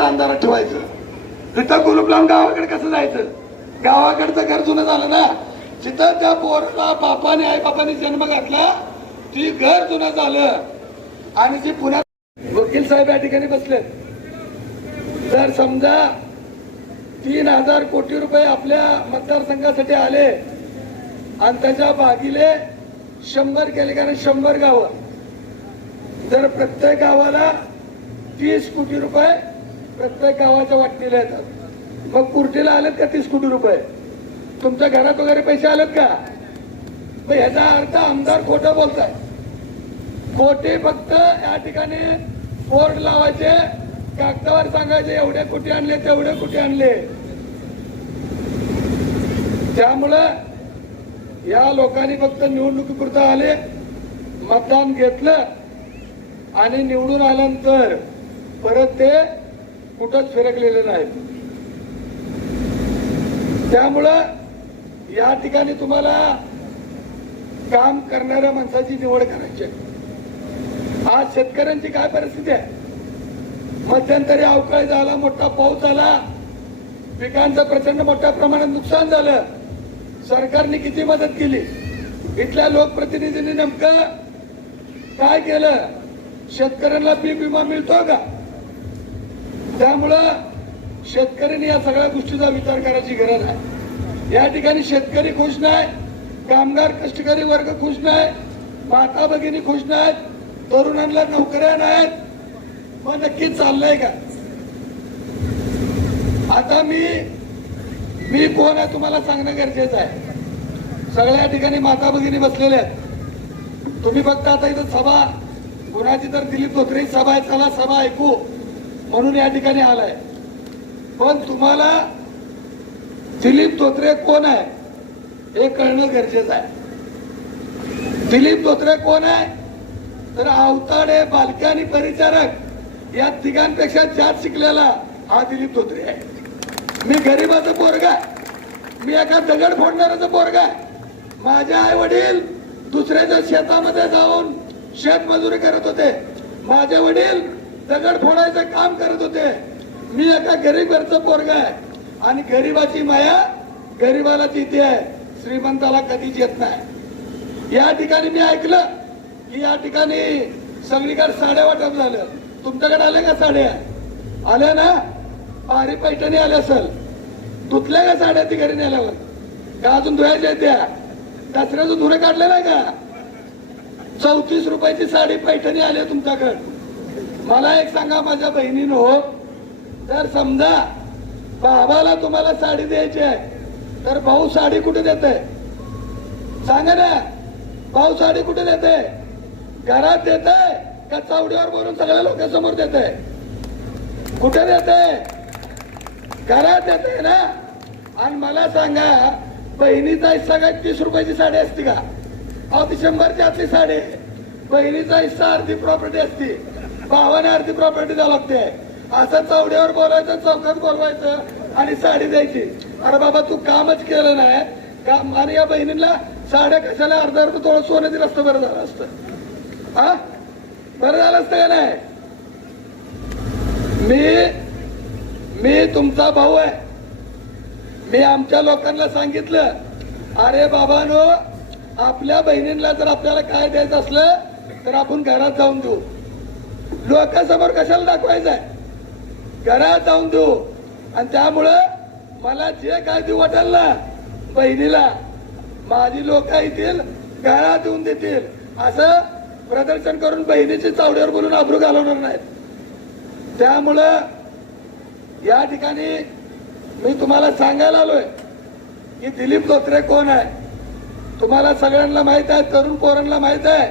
अंधारात ठेवायचं? तिथं कुलूप लावून गावाकडे कसं जायचं? गावाकडचं घर जुनं झालं ना? जिथं त्या पोरला बापाने आई बापाने जन्म घातला ती घर जुनं झालं. आणि जी पुण्यात वकील साहेब या ठिकाणी बसले जर समजा तीन हजार कोटी रुपये आपल्या मतदारसंघासाठी आले आणि त्याच्या भागीले शंभर केले कारण शंभर गावं. जर प्रत्येक गावाला तीस कोटी रुपये प्रत्येक गावाच्या वाटणीला येतात. मग कुर्टीला आलेत का तीस कोटी रुपये? तुमच्या घरात वगैरे पैसे आलेत का? मग ह्याचा अर्थ आमदार खोटं बोलताय. खोटे फक्त या ठिकाणी बोर्ड लावायचे कागदावर सांगायचे एवढे कुठे आणले तेवढे कुठे आणले. त्यामुळं या लोकांनी फक्त निवडणुकीपुरतं आले मतदान घेतलं आणि निवडून आल्यानंतर परत ते कुठंच फिरकलेले नाहीत. त्यामुळं या ठिकाणी तुम्हाला काम करणाऱ्या माणसाची निवड करायची आहे. आज शेतकऱ्यांची काय परिस्थिती आहे? मध्यंतरी अवकाळी झाला मोठा पाऊस झाला पिकांचं प्रचंड मोठ्या प्रमाणात नुकसान झालं. सरकारने किती मदत केली? इथल्या लोकप्रतिनिधींनी नेमकं काय केलं? शेतकऱ्यांना पीक विमा मिळतो का? त्यामुळं शेतकऱ्यांनी या सगळ्या गोष्टीचा विचार करायची गरज आहे. या ठिकाणी शेतकरी खुश नाही कामगार कष्टकरी वर्ग खुश नाही माता भगिनी खुश नाहीत तरुणांना नोकऱ्या नाहीत. मग नक्की चाललंय का? आता मी मी कोण आहे तुम्हाला सांगणं गरजेचं आहे. सगळ्या ठिकाणी माता भगिनी बसलेल्या आहेत. तुम्ही फक्त आता इथं सभा कुणाची तर दिलीप धोत्रे सभा आहे चला सभा ऐकू. म्हणून या ठिकाणी आलाय. पण तुम्हाला दिलीप धोत्रे कोण आहे हे कळणं गरजेचं आहे. दिलीप धोत्रे कोण आहे तर अवताडे बालके आणि परिचारक या तिघांपेक्षा जास्त शिकलेला हा दिलीप धोत्रे आहे. मी गरीबाचं पोरगा आहे. मी एका दगड फोडणाऱ्याचं पोरगा आहे. माझे आई वडील दुसऱ्याच्या शेतामध्ये जाऊन शेतमजुरी करत होते. माझे वडील दगड फोडायचं काम करत होते. मी एका गरीब घरचं पोरग आहे. आणि गरीबाची माया गरीबाला जिथे आहे. श्रीमंताला कधीच येत नाही. या ठिकाणी मी ऐकलं की या ठिकाणी सगळीकडे साड्या वाटप झालं. तुमच्याकडे आल्या का साड्या? आल्या ना? पारी पैठणी आल्या असेल. धुतल्या का साड्या ती घरी नेल्यावर? का अजून धुवायच्या आहेत त्या? दसऱ्याचं धुणं काढलेलं आहे का? चौतीस रुपयाची साडी पैठणी आली आहे तुमच्याकडे. मला एक सांगा माझ्या बहिणीनं. हो तर समजा बाबाला तुम्हाला साडी द्यायची आहे तर भाऊ साडी कुठे देते सांगा ना. भाऊ साडी कुठे देते घरात देते का चावडीवर बोलून सगळ्या लोकांसमोर देते कुठे देते घरात देते ना. आणि मला सांगा बहिणीचा हिस्सा काय तीस रुपयाची साडी असते का? अहो ती शंभरची आतली साडी. आहे. बहिणीचा हिस्सा अर्धी प्रॉपर्टी असते. भावाने अर्धी प्रॉपर्टी द्यावं लागते. असं चौड्यावर बोलायचं चौकात बोलवायचं आणि साडी द्यायची. अरे बाबा तू कामच केलं नाही. काम आणि या बहिणीला साड्या कशाला? अर्धा अर्ध थोडं सोनं दिलं असतं बरं झालं असतं. हा? बरं झालं असतं का नाही? मी मी तुमचा भाऊ आहे. मी आमच्या लोकांना सांगितलं अरे बाबानो आपल्या बहिणींना जर आपल्याला काय द्यायचं असलं तर आपण घरात जाऊन देऊ. लोकांसमोर कशाला दाखवायचं आहे घरात जाऊन देऊ. आणि त्यामुळं मला जे काय देऊ वाटेल ना बहिणीला माझी लोक येतील घरात देऊन देतील. असं प्रदर्शन करून बहिणीची चावडीवर बोलून आबरू घालवणार नाहीत. त्यामुळं या ठिकाणी मी तुम्हाला सांगायला आलोय की दिलीप धोत्रे कोण आहे? तुम्हाला सगळ्यांना माहीत आहे तरुण पोरांना माहीत आहे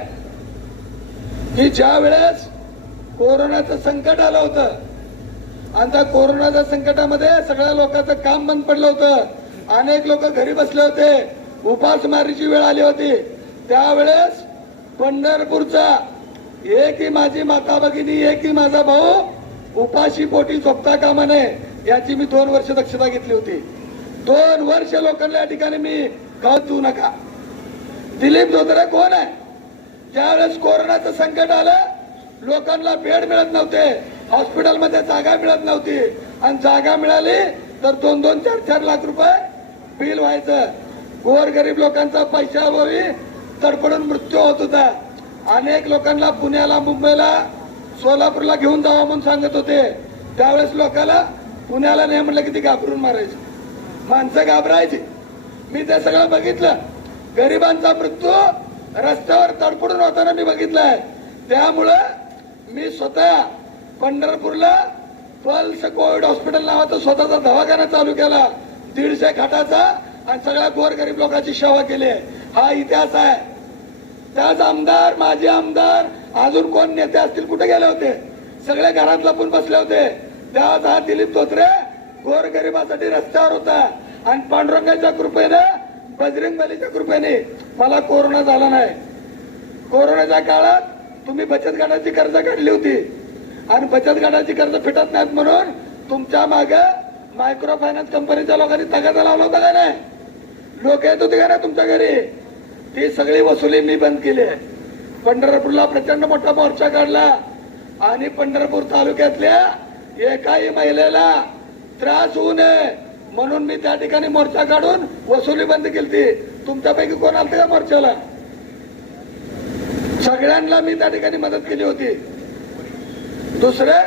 की ज्या वेळेस कोरोनाचं संकट आलं होतं. आणि त्या कोरोनाच्या संकटामध्ये सगळ्या लोकांचं काम बंद पडलं होतं. अनेक लोक घरी बसले होते. उपासमारीची वेळ आली होती. त्यावेळेस पंढरपूरचा एक ही माझी माता भगिनी एक ही माझा भाऊ उपाशी पोटी झोपता कामा नये याची मी दोन वर्ष दक्षता घेतली होती. दोन वर्ष लोकांना या ठिकाणी मी गाव देऊ नका. दिलीप धोत्रे कोण आहे? ज्यावेळेस कोरोनाचं संकट आलं लोकांना बेड मिळत नव्हते. हॉस्पिटलमध्ये जागा मिळत नव्हती. आणि जागा मिळाली तर दोन दोन चार चार लाख रुपये बिल व्हायचं. गोर गरीब लोकांचा पैशाअभावी तडफडून मृत्यू होत होता. अनेक लोकांना पुण्याला मुंबईला सोलापूरला घेऊन जावा म्हणून सांगत होते. त्यावेळेस लोकांना पुण्याला नाही म्हणलं की ती घाबरून मारायची. माणसं घाबरायची. मी ते सगळं बघितलं. गरिबांचा मृत्यू रस्त्यावर तडफडून होताना मी बघितलाय. त्यामुळं मी स्वतः पंढरपूरला पल्स कोविड हॉस्पिटल नावाचा स्वतःचा दवाखाना चालू केला. दीडशे खाटाचा आणि सगळ्या गोरगरीब लोकांची सेवा केली आहे. हा इतिहास आहे. त्याच आमदार माजी आमदार अजून कोण नेते असतील कुठे गेले होते? सगळे घरात लपून बसले होते. त्याच हा दिलीप धोत्रे गोरगरिबासाठी रस्त्यावर होता. आणि पांडुरंगाच्या कृपेने बजरंग बलीच्या कृपेने मला कोरोना झाला नाही. कोरोनाच्या काळात तुम्ही बचत गटाची कर्ज काढली होती. आणि बचत गटाची कर्ज फिटत नाहीत म्हणून तुमच्या मागे मायक्रो फायनान्स कंपनीच्या लोकांनी तगादा लावला होता का नाही? लोक येत होते का नाही तुमच्या घरी? ती सगळी वसुली मी बंद केली. आहे पंढरपूरला प्रचंड मोठा मोर्चा काढला. आणि पंढरपूर तालुक्यातल्या एकाही महिलेला त्रास होऊ नये म्हणून मी त्या ठिकाणी मोर्चा काढून वसुली बंद केली तुमच्यापैकी कोण आलतं का मोर्चाला? सगळ्यांना मी त्या ठिकाणी मदत केली होती. दुसरं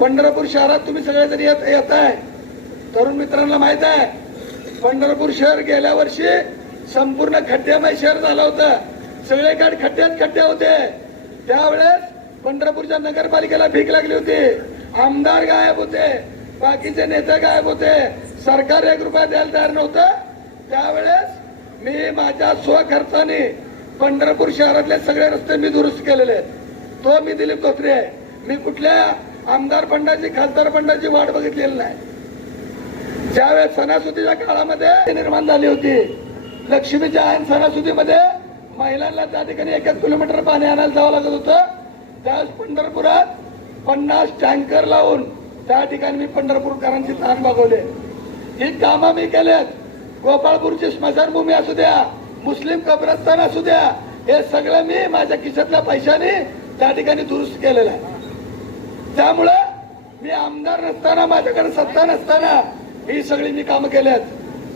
पंढरपूर शहरात तुम्ही सगळेजण येत येत आहे तरुण मित्रांना माहीत आहे पंढरपूर शहर गेल्या वर्षी संपूर्ण खड्ड्यामय शहर झालं होतं. सगळीकडे खड्ड्यात खड्डे होते. त्यावेळेस पंढरपूरच्या नगरपालिकेला भीक लागली होती. आमदार गायब होते. बाकीचे नेते गायब होते. सरकार एक रुपया द्यायला तयार नव्हतं. त्यावेळेस मी माझ्या स्वखर्चाने पंढरपूर शहरातले सगळे रस्ते मी दुरुस्त केलेले आहेत. तो मी दिलीप कोथरे आहे. मी कुठल्या आमदार फंडाची खासदार फंडाची वाट बघितलेली नाही. ज्यावेळेस सणासुदीच्या काळामध्ये निर्माण झाली होती लक्ष्मीच्या आयन सणासुदीमध्ये महिलांना त्या ठिकाणी एक किलोमीटर पाणी आणायला जावं लागत होतं. त्यावेळेस पंढरपुरात पन्नास टँकर लावून त्या ठिकाणी मी पंढरपूरकरांची ताण भागवले. ही कामं मी केलेत. गोपाळपूरची स्मशानभूमी असू द्या मुस्लिम कब्रस्तान असू द्या हे सगळं मी माझ्या खिशातल्या पैशाने त्या ठिकाणी दुरुस्त केलेलं आहे. त्यामुळं मी आमदार नसताना माझ्याकडे सत्ता नसताना ही सगळी मी कामं केल्यात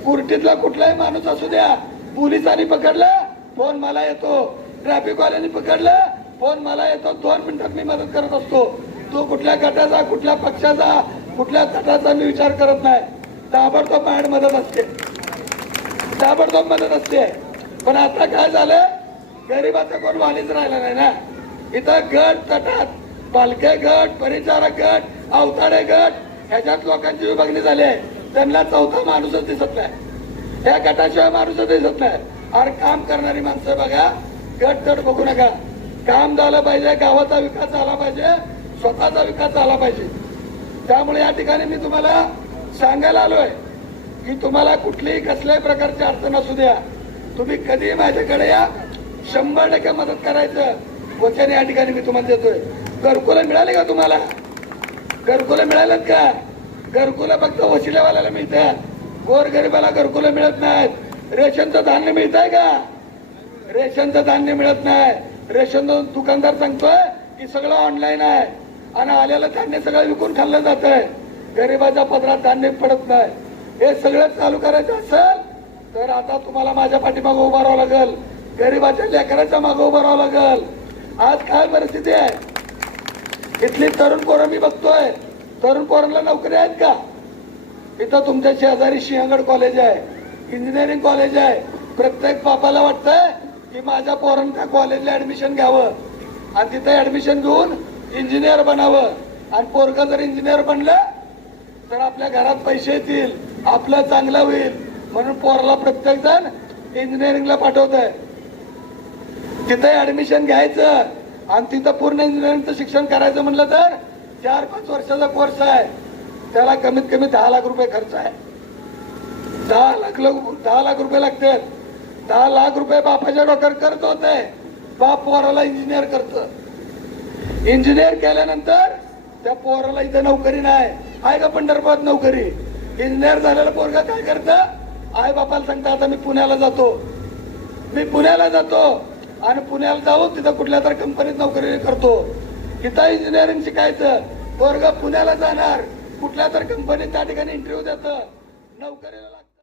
कुर्टीतला कुठलाही माणूस असू द्या पोलिसांनी पकडलं फोन मला येतो. ट्रॅफिकवाल्यांनी पकडलं फोन मला येतो. दोन मिनिटात मी मदत करत असतो. तो कुठल्या गटाचा कुठल्या पक्षाचा कुठल्या गटाचा मी विचार करत नाही. ताबडतोब माझ्या मदत असते. ताबडतोब मदत असते. पण आता काय झालं? गरीबाचं कोण वालीच राहिलं नाही ना? इथं गट तटात पालखे गट परिचारक गट अवताडे गट ह्याच्यात लोकांची विभागणी झाली आहे. त्यांना चौथा माणूसच दिसत नाही. या गटाशिवाय माणूसच दिसत नाही. अरे काम करणारी माणसं बघा. गट तट बघू नका. काम झालं पाहिजे गावाचा विकास झाला पाहिजे स्वतःचा विकास झाला पाहिजे. त्यामुळे या ठिकाणी मी तुम्हाला सांगायला आलोय की तुम्हाला कुठलीही कसल्याही प्रकारची अडचण असू द्या. तुम्ही कधी माझ्याकडे या. शंभर टक्के मदत करायचं. वचन या ठिकाणी मी तुम्हाला देतोय. घरकुलं मिळाले का तुम्हाला? घरकुलं मिळालेत का? घरकुलं फक्त वशिलेवाल्याला मिळतात. गोर गरिबाला घरकुलं मिळत नाहीत. रेशनचं धान्य मिळत आहे का? रेशनचं धान्य मिळत नाही. रेशन दुकानदार सांगतोय की सगळं ऑनलाईन आहे. आणि आलेलं धान्य सगळं विकून खाल्लं जात आहे गरिबाच्या पदरात धान्य पडत नाही. हे सगळं चालू करायचं असेल तर आता तुम्हाला माझ्या पाठीमागं उभारावं राहावं लागेल. गरिबाच्या लेकराच्या मागं उभं राहावं लागेल. आज काय परिस्थिती आहे? इथली तरुण पोरं मी बघतोय. तरुण पोरांना नोकरी आहेत का? इथं तुमच्या शेजारी सिंहगड कॉलेज आहे. इंजिनिअरिंग कॉलेज आहे. प्रत्येक बापाला वाटतंय की माझ्या पोरांच्या कॉलेजला ऍडमिशन घ्यावं. आणि तिथं ऍडमिशन घेऊन इंजिनियर बनावं. आणि पोरग जर इंजिनियर बनलं तर आपल्या घरात पैसे येतील. आपलं चांगलं होईल. म्हणून पोराला प्रत्येक जण इंजिनिअरिंगला पाठवत आहे तिथे ऍडमिशन घ्यायचं आणि तिथं पूर्ण इंजिनिअरिंगचं शिक्षण करायचं म्हणलं तर चार पाच वर्षाचा कोर्स आहे. त्याला कमीत कमी दहा लाख रुपये खर्च आहे. दहा लाख लोक दहा लाख रुपये लागतात दहा लाख रुपये बापाच्या डोक्यावर करत होते बाप पोराला इंजिनियर करत. इंजिनियर केल्यानंतर त्या पोराला इथं नोकरी नाही. आहे का पंढरपुरात नोकरी? इंजिनियर झालेला पोरगा काय करतं? आई बापाला सांगता आता मी पुण्याला जातो. मी पुण्याला जातो आणि पुण्याला जाऊन तिथं कुठल्या तरी कंपनीत नोकरी करतो. इथं इंजिनिअरिंग शिकायचं. वर्ग पुण्याला जाणार. कुठल्या तर कंपनीत त्या ठिकाणी इंटरव्ह्यू देतं. नोकरीला